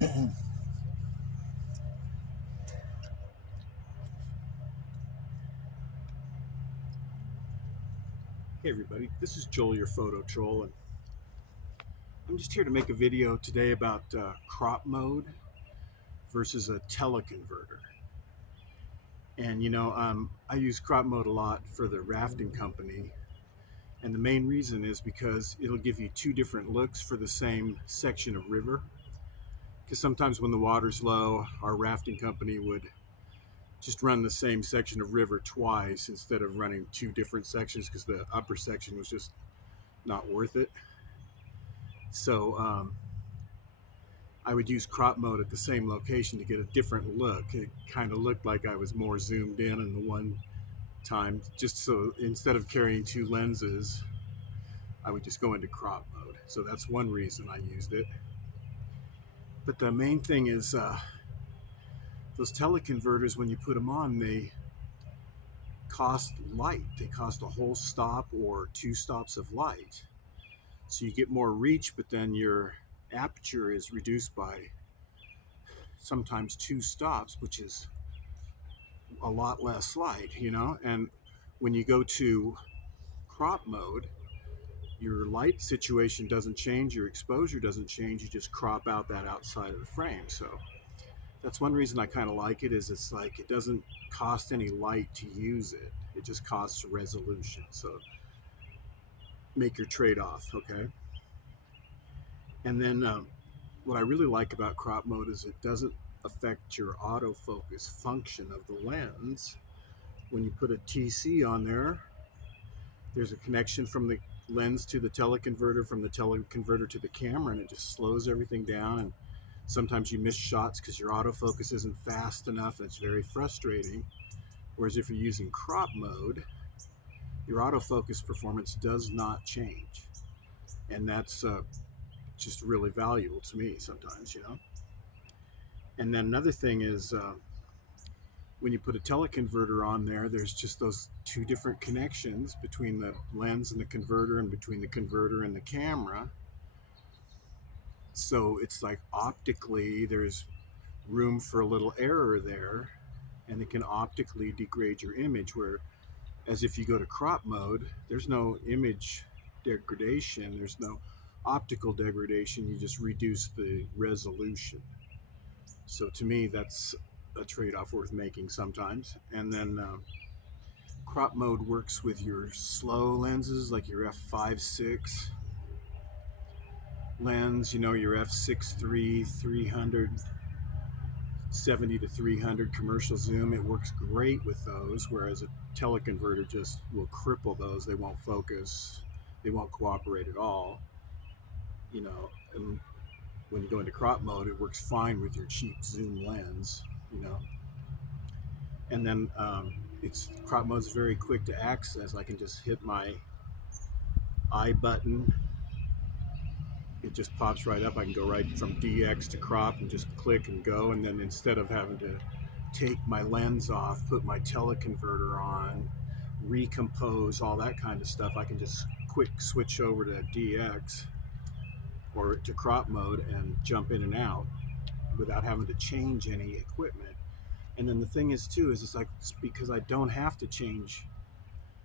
Hey everybody, this is Joel, your photo troll, and I'm just here to make a video today about crop mode versus a teleconverter. And I use crop mode a lot for the rafting company, and the main reason is because it'll give you two different looks for the same section of river. Because sometimes when the water's low, our rafting company would just run the same section of river twice instead of running two different sections because the upper section was just not worth it. So I would use crop mode at the same location to get a different look. It kind of looked like I was more zoomed in the one time, just so instead of carrying two lenses, I would just go into crop mode. So that's one reason I used it. But the main thing is those teleconverters, when you put them on, they cost light. They cost a whole stop or two stops of light. So you get more reach, but then your aperture is reduced by sometimes two stops, which is a lot less light. And when you go to crop mode, your light situation doesn't change, your exposure doesn't change, you just crop out that outside of the frame. So that's one reason I kind of like it, is it's like it doesn't cost any light to use it. It just costs resolution. So make your trade-off, okay? And then what I really like about crop mode is it doesn't affect your autofocus function of the lens. When you put a TC on there, there's a connection from the lens to the teleconverter, from the teleconverter to the camera, and it just slows everything down. And sometimes you miss shots because your autofocus isn't fast enough, and it's very frustrating. Whereas if you're using crop mode, your autofocus performance does not change. And that's just really valuable to me sometimes. And then another thing is when you put a teleconverter on there, there's just those two different connections between the lens and the converter, and between the converter and the camera. So it's like optically there's room for a little error there, and it can optically degrade your image, where as if you go to crop mode, there's no image degradation, there's no optical degradation, you just reduce the resolution. So to me, that's a trade-off worth making sometimes. And then crop mode works with your slow lenses, like your f5.6 lens, your f6.3 300 70 to 300 commercial zoom. It works great with those, whereas a teleconverter just will cripple those. They won't focus, they won't cooperate at all. And when you go into crop mode, it works fine with your cheap zoom lens. And then it's crop mode is very quick to access. I can just hit my I button, it just pops right up. I can go right from DX to crop and just click and go. And then instead of having to take my lens off, put my teleconverter on, recompose, all that kind of stuff, I can just quick switch over to DX or to crop mode and jump in and out without having to change any equipment. And then the thing is too, is it's because I don't have to change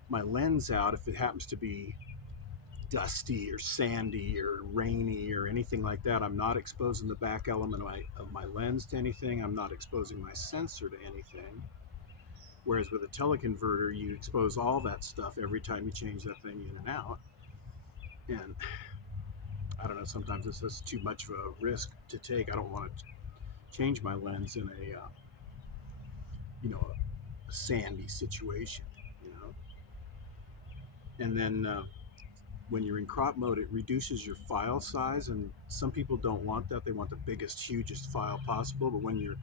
my lens out if it happens to be dusty or sandy or rainy or anything like that. I'm not exposing the back element of my lens to anything. I'm not exposing my sensor to anything. Whereas with a teleconverter, you expose all that stuff every time you change that thing in and out. And I don't know, sometimes it's just too much of a risk to take. I don't want to change my lens in a sandy situation. And then when you're in crop mode, it reduces your file size, and some people don't want that. They want the biggest, hugest file possible. But when you're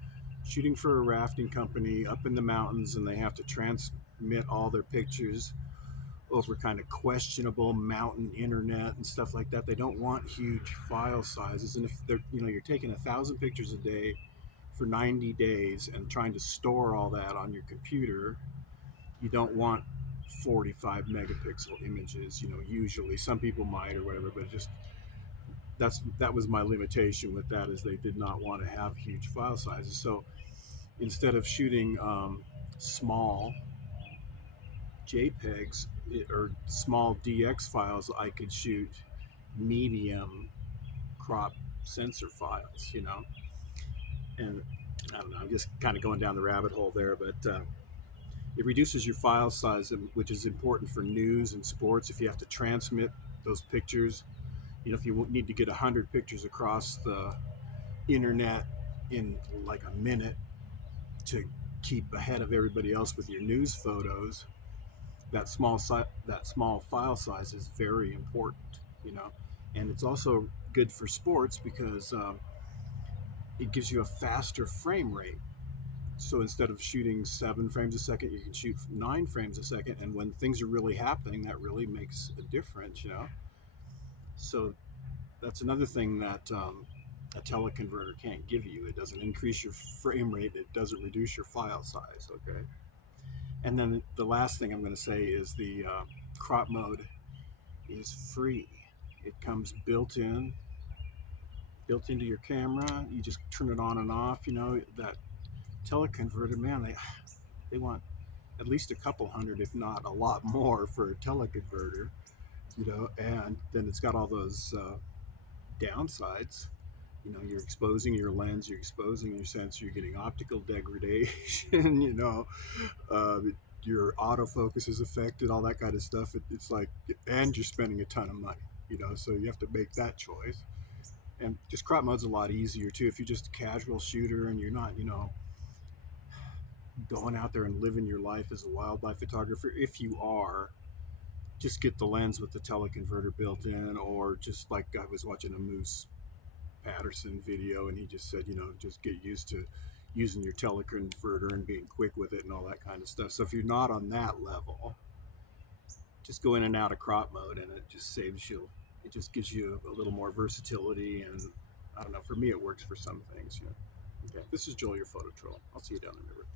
shooting for a rafting company up in the mountains and they have to transmit all their pictures over kind of questionable mountain internet and stuff like that, they don't want huge file sizes. And if you're taking 1,000 pictures a day for 90 days and trying to store all that on your computer, you don't want 45 megapixel images. Usually some people might or whatever, but just that was my limitation with that, is they did not want to have huge file sizes. So instead of shooting small JPEGs or small DX files, I could shoot medium crop sensor files, and I don't know, I'm just kind of going down the rabbit hole there, but it reduces your file size, which is important for news and sports. If you have to transmit those pictures, if you need to get 100 pictures across the internet in like a minute to keep ahead of everybody else with your news photos, that small file size is very important, and it's also good for sports because it gives you a faster frame rate. So instead of shooting 7 frames a second, you can shoot 9 frames a second, and when things are really happening, that really makes a difference. So that's another thing that a teleconverter can't give you. It doesn't increase your frame rate. It doesn't reduce your file size. Okay. And then the last thing I'm going to say is the crop mode is free. It comes built into your camera. You just turn it on and off. That teleconverter, man, they want at least a couple hundred, if not a lot more, for a teleconverter. And then it's got all those downsides. You're exposing your lens, you're exposing your sensor, you're getting optical degradation. uh, your autofocus is affected, all that kind of stuff. It's like, and you're spending a ton of money. So you have to make that choice. And just crop mode's a lot easier too if you're just a casual shooter and you're not, going out there and living your life as a wildlife photographer. If you are, just get the lens with the teleconverter built in, or just like I was watching a Moose Patterson video, and he just said, just get used to using your teleconverter and being quick with it and all that kind of stuff. So if you're not on that level, just go in and out of crop mode, and it just saves you. It just gives you a little more versatility, and I don't know. For me, it works for some things. Okay, this is Joel, your photo troll. I'll see you down the river.